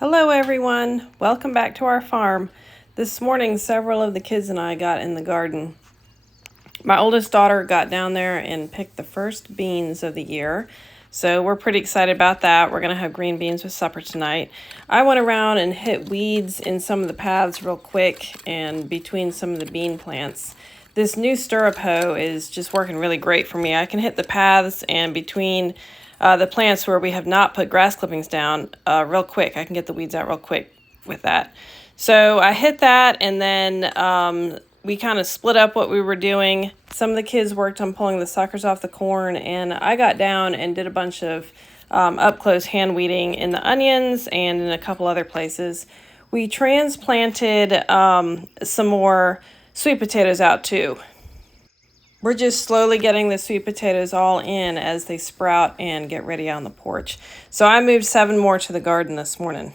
Hello everyone, welcome back to our farm. This morning several of the kids and I got in the garden. My oldest daughter got down there and picked the first beans of the year. So we're pretty excited about that. We're going to have green beans with supper tonight. I went around and hit weeds in some of the paths real quick and between some of the bean plants. This new stirrup hoe is just working really great for me. I can hit the paths and between the plants where we have not put grass clippings down real quick. I can get the weeds out real quick with that. So I hit that and then we kind of split up what we were doing. Some of the kids worked on pulling the suckers off the corn, and I got down and did a bunch of up-close hand weeding in the onions and in a couple other places. We transplanted some more sweet potatoes out too. We're just slowly getting the sweet potatoes all in as they sprout and get ready on the porch. So I moved 7 more to the garden this morning.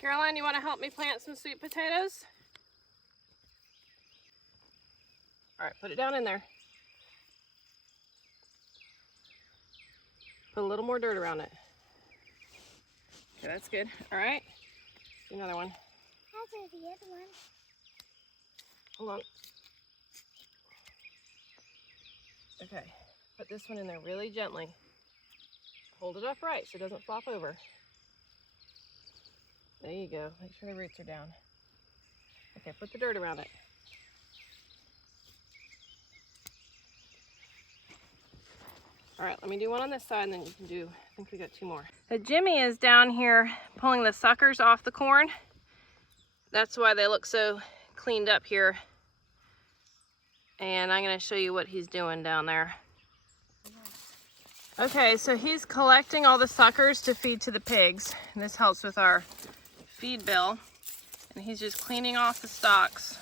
Caroline, you want to help me plant some sweet potatoes? All right, put it down in there. Put a little more dirt around it. Okay, that's good. All right, do another one. How's the other one? Hold on. Okay, put this one in there really gently. Hold it upright so it doesn't flop over. There you go. Make sure the roots are down. Okay, put the dirt around it. All right, let me do one on this side and then you can do, I think we got 2 more. Jimmy is down here pulling the suckers off the corn. That's why they look so cleaned up here. And I'm gonna show you what he's doing down there. Okay, so he's collecting all the suckers to feed to the pigs. And this helps with our feed bill. And he's just cleaning off the stalks.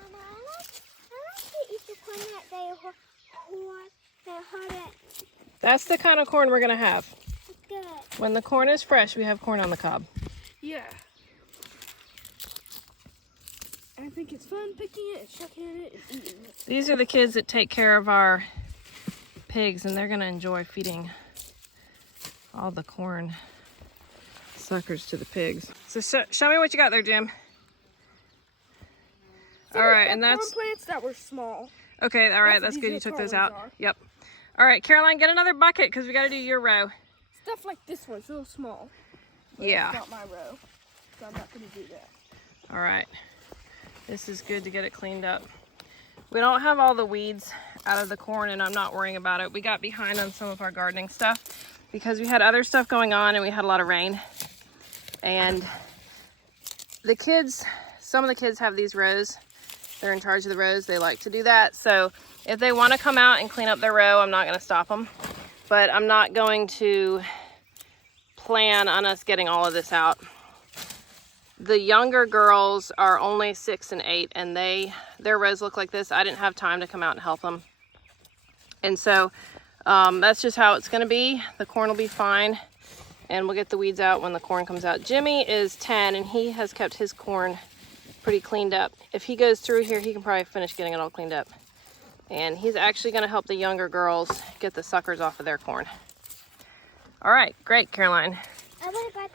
Mama, I like to eat the corn that they hold it. That's the kind of corn we're gonna have. Good. When the corn is fresh, we have corn on the cob. Yeah. I think it's fun picking it and shucking it and eating it. These are the kids that take care of our pigs, and they're gonna enjoy feeding all the corn suckers to the pigs. So show me what you got there, Jim. All right, and that's corn plants that were small. okay. All right, That's that's what good. these You took little those ones out. are. Yep. All right, Caroline, get another bucket because we got to do your row. Stuff like this one's so small. But Yeah. It's not my row, so I'm not going to do that. All right. This is good to get it cleaned up. We don't have all the weeds out of the corn, and I'm not worrying about it. We got behind on some of our gardening stuff because we had other stuff going on and we had a lot of rain. And the kids, some of the kids have these rows. They're in charge of the rows. They like to do that. So if they want to come out and clean up their row, I'm not going to stop them. But I'm not going to plan on us getting all of this out. The younger girls are only 6 and 8, and their rows look like this. I didn't have time to come out and help them. And so that's just how it's going to be. The corn will be fine, and we'll get the weeds out when the corn comes out. Jimmy is 10, and he has kept his corn pretty cleaned up. If he goes through here, he can probably finish getting it all cleaned up. And he's actually going to help the younger girls get the suckers off of their corn. All right, great, Caroline. I would have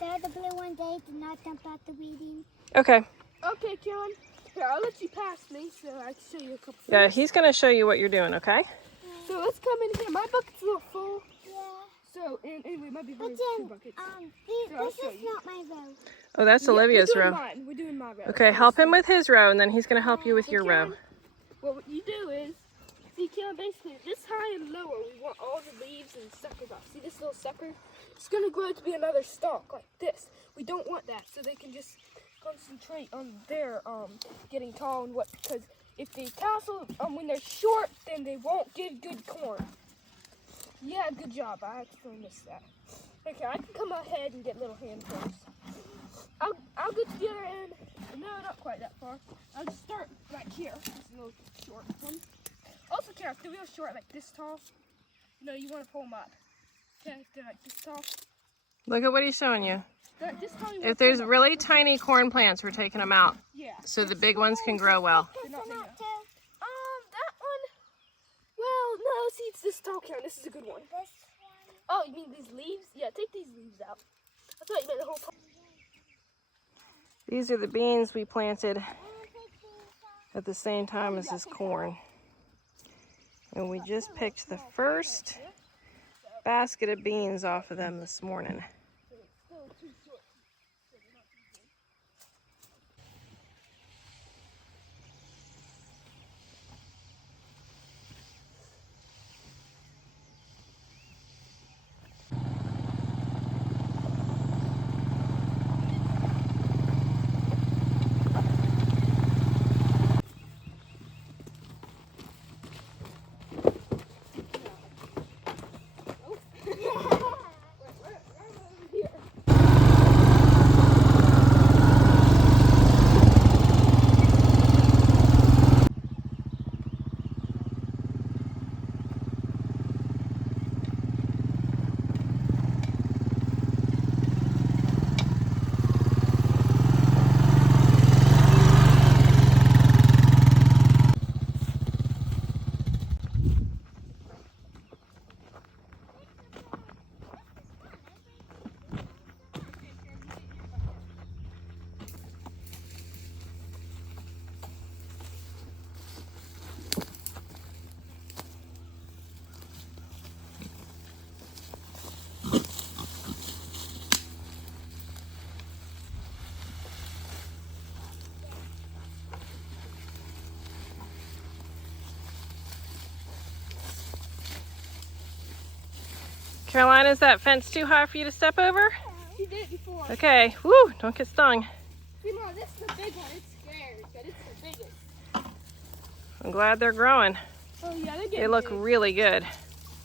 got the blue one day to not dump out the weeding. Okay. Okay, Caroline. Here, I'll let you pass me so I can show you a couple Yeah, things. he's going to show you what you're doing, okay? So let's come in here. My bucket's a little full. Yeah. So, and anyway, it might be hard But with 2 then, buckets. this I'll show is you. not my row. Oh, that's Olivia's we're doing row. Mine. We're doing my row. Okay, help him with his row, and then he's going to help you with your row. Well, what you do is, see, Caroline, basically, this high and lower, we want all the leaves and suckers off. See this little sucker? It's going to grow to be another stalk like this. We don't want that, so they can just concentrate on their getting tall and what, because if they tassel when they're short, then they won't give good corn. Yeah, good job. I actually missed that. Okay, I can come ahead and get little handfuls. I'll get to the other end. No, not quite that far. I'll just start right here. This is a little short one. Also, Kara, if the wheel's short, like this tall, no, you want to pull them up. Okay, if they're like this tall. Look at what he's showing you. They're this tall, you If want to there's pull 'em up. really tiny corn plants, we're taking them out Yeah. so the big ones can grow well. They're not big enough. That one. Well, no, see, it's this tall, Karen. This is a good one. This one. Oh, you mean these leaves? Yeah, take these leaves out. I thought you meant the whole plant. These are the beans we planted at the same time as this corn. And we just picked the first basket of beans off of them this morning. Still too short. So they're not too big. Caroline, is that fence too high for you to step over? She did it before. Okay, woo, don't get stung. You know, this is the big one. It's scared, but it's the biggest. I'm glad they're growing. Oh, yeah, they're getting They look big. really good.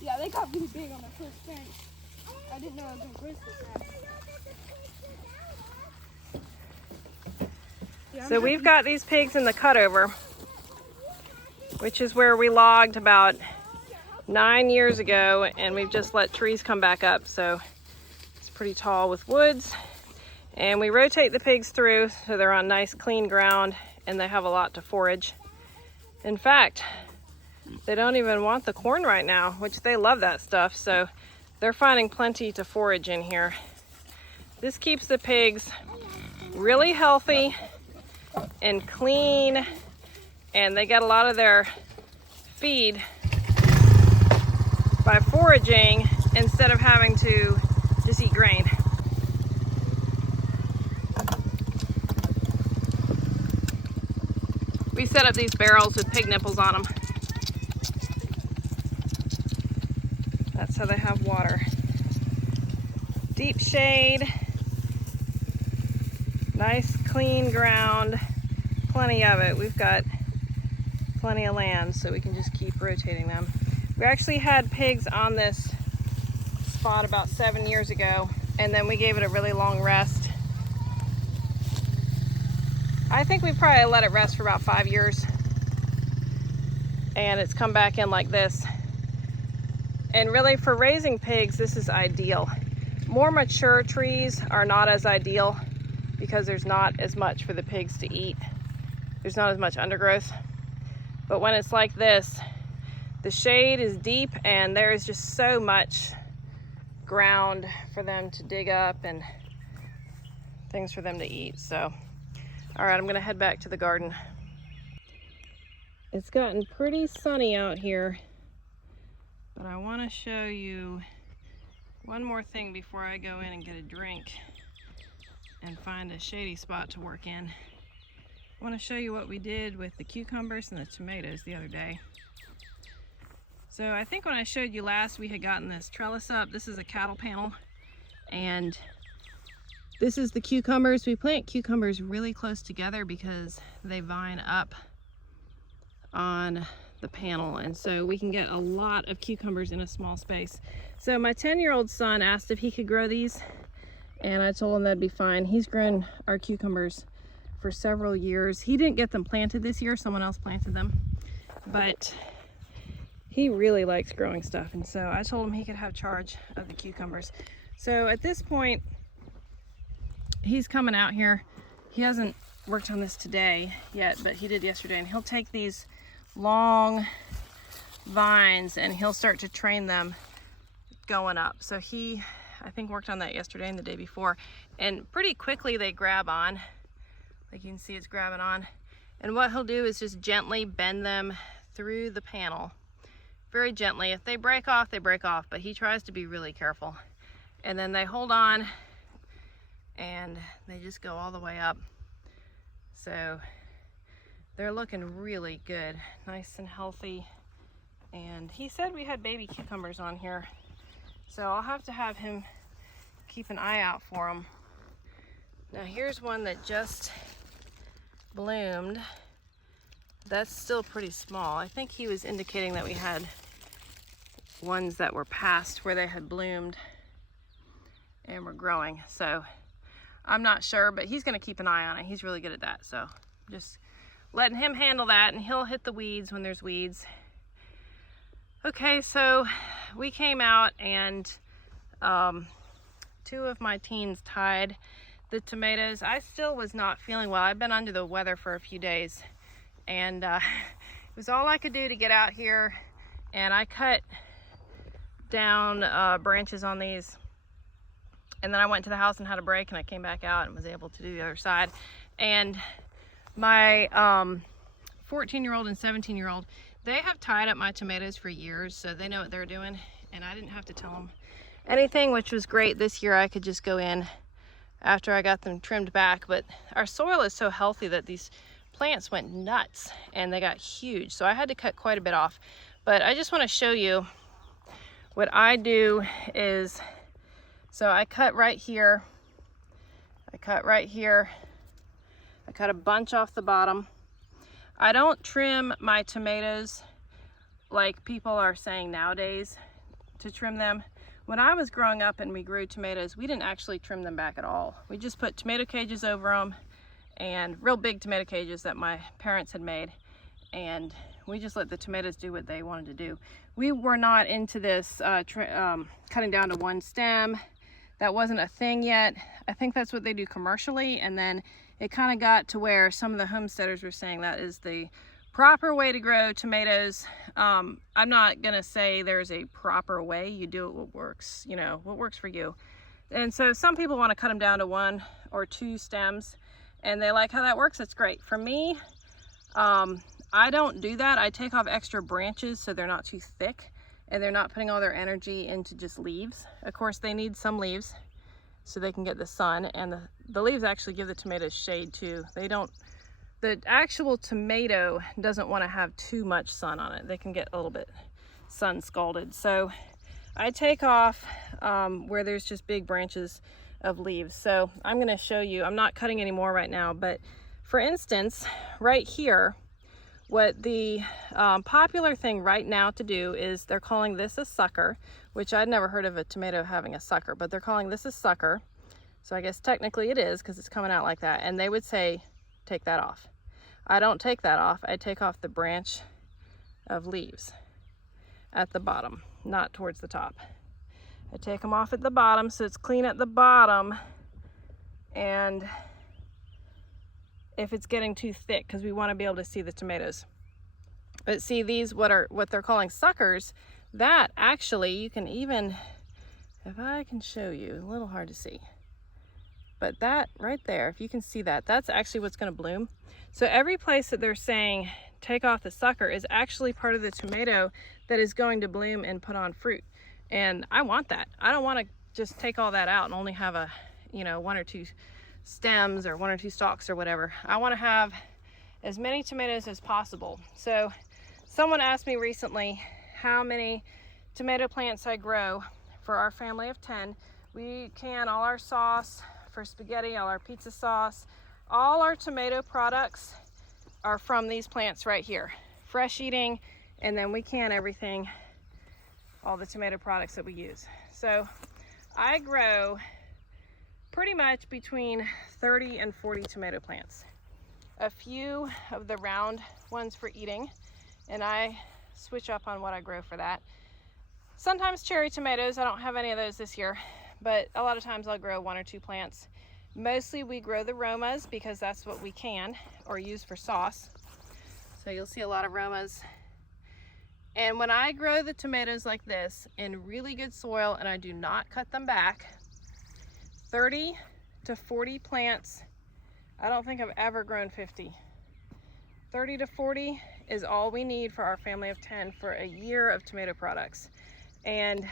Yeah, they got really big on the first fence. I didn't know I was going to grow so fast. Yeah, So we've got these pigs in the cutover, which is where we logged about 9 years ago, and we've just let trees come back up, so it's pretty tall with woods. And we rotate the pigs through so they're on nice clean ground and they have a lot to forage. In fact, they don't even want the corn right now, which they love that stuff, so they're finding plenty to forage in here. This keeps the pigs really healthy and clean, and they get a lot of their feed by foraging instead of having to just eat grain. We set up these barrels with pig nipples on them. That's how they have water. Deep shade, nice clean ground, plenty of it. We've got plenty of land, so we can just keep rotating them. We actually had pigs on this spot about 7 years ago, and then we gave it a really long rest. I think we probably let it rest for about 5 years, and it's come back in like this. And really, for raising pigs, this is ideal. More mature trees are not as ideal because there's not as much for the pigs to eat. There's not as much undergrowth. But when it's like this, the shade is deep and there's just so much ground for them to dig up and things for them to eat. So, all right, I'm gonna head back to the garden. It's gotten pretty sunny out here, but I wanna show you one more thing before I go in and get a drink and find a shady spot to work in. I wanna show you what we did with the cucumbers and the tomatoes the other day. So I think when I showed you last, we had gotten this trellis up. This is a cattle panel, and this is the cucumbers. We plant cucumbers really close together because they vine up on the panel, and so we can get a lot of cucumbers in a small space. So my 10-year-old son asked if he could grow these, and I told him that'd be fine. He's grown our cucumbers for several years. He didn't get them planted this year, someone else planted them, but he really likes growing stuff, and so I told him he could have charge of the cucumbers. So at this point, he's coming out here. He hasn't worked on this today yet, but he did yesterday, and he'll take these long vines and he'll start to train them going up. So he, I think, worked on that yesterday and the day before, and pretty quickly they grab on. Like you can see, it's grabbing on. And what he'll do is just gently bend them through the panel, very gently. If they break off, they break off, but he tries to be really careful. And then they hold on and they just go all the way up. So they're looking really good, nice and healthy. And he said we had baby cucumbers on here, so I'll have to have him keep an eye out for them. Now here's one that just bloomed. That's still pretty small. I think he was indicating that we had ones that were past where they had bloomed and were growing. So I'm not sure, but he's gonna keep an eye on it. He's really good at that. So just letting him handle that, and he'll hit the weeds when there's weeds. Okay, so we came out and two of my teens tied the tomatoes. I still was not feeling well. I've been under the weather for a few days, and it was all I could do to get out here, and I cut down branches on these, and then I went to the house and had a break, and I came back out and was able to do the other side. And my 14-year-old and 17-year-old, they have tied up my tomatoes for years, so they know what they're doing, and I didn't have to tell them anything, which was great. This year I could just go in after I got them trimmed back, but our soil is so healthy that these plants went nuts and they got huge, so I had to cut quite a bit off. But I just want to show you what I do is, so I cut right here, I cut right here, I cut a bunch off the bottom. I don't trim my tomatoes like people are saying nowadays to trim them. When I was growing up and we grew tomatoes, we didn't actually trim them back at all. We just put tomato cages over them, and real big tomato cages that my parents had made, and we just let the tomatoes do what they wanted to do. We were not into this cutting down to one stem. That wasn't a thing yet. I think that's what they do commercially, and then it kind of got to where some of the homesteaders were saying that is the proper way to grow tomatoes. I'm not gonna say there's a proper way. You do it what works, you know, what works for you. And so some people want to cut them down to 1 or 2 stems, and they like how that works. It's great. For me, I don't do that. I take off extra branches so they're not too thick, and they're not putting all their energy into just leaves. Of course, they need some leaves so they can get the sun, and the leaves actually give the tomatoes shade too. They don't, the actual tomato doesn't want to have too much sun on it. They can get a little bit sun scalded. So I take off where there's just big branches of leaves. So I'm going to show you, I'm not cutting any more right now, but for instance, right here, what the popular thing right now to do is they're calling this a sucker, which I'd never heard of a tomato having a sucker, but they're calling this a sucker. So I guess technically it is because it's coming out like that. And they would say, take that off. I don't take that off. I take off the branch of leaves at the bottom, not towards the top. I take them off at the bottom so it's clean at the bottom. And if it's getting too thick, because we want to be able to see the tomatoes. But see, these what they're calling suckers, that actually you can even, if I can show you, a little hard to see, but that right there, if you can see that, that's actually what's going to bloom. So every place that they're saying take off the sucker is actually part of the tomato that is going to bloom and put on fruit. And I want that. I don't want to just take all that out and only have a, you know, 1 or 2 stems or 1 or 2 stalks or whatever. I want to have as many tomatoes as possible. So someone asked me recently how many tomato plants I grow for our family of 10. We can all our sauce for spaghetti, all our pizza sauce, all our tomato products are from these plants right here. Fresh eating and then we can everything, all the tomato products that we use. So I grow pretty much between 30 and 40 tomato plants. A few of the round ones for eating, and I switch up on what I grow for that. Sometimes cherry tomatoes, I don't have any of those this year, but a lot of times I'll grow 1 or 2 plants. Mostly we grow the Romas because that's what we can, or use for sauce. So you'll see a lot of Romas. And when I grow the tomatoes like this in really good soil and I do not cut them back, 30 to 40 plants, I don't think I've ever grown 50. 30 to 40 is all we need for our family of 10 for a year of tomato products. And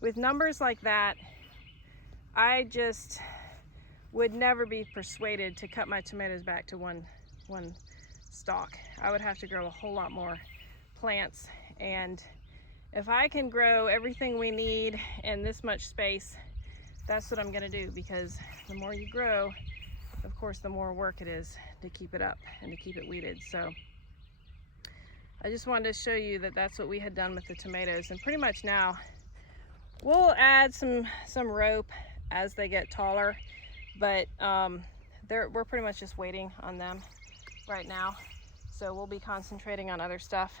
with numbers like that, I just would never be persuaded to cut my tomatoes back to one stalk. I would have to grow a whole lot more plants. And if I can grow everything we need in this much space, that's what I'm gonna do, because the more you grow, of course, the more work it is to keep it up and to keep it weeded. So I just wanted to show you that that's what we had done with the tomatoes. And pretty much now we'll add some rope as they get taller, but we're pretty much just waiting on them right now. So we'll be concentrating on other stuff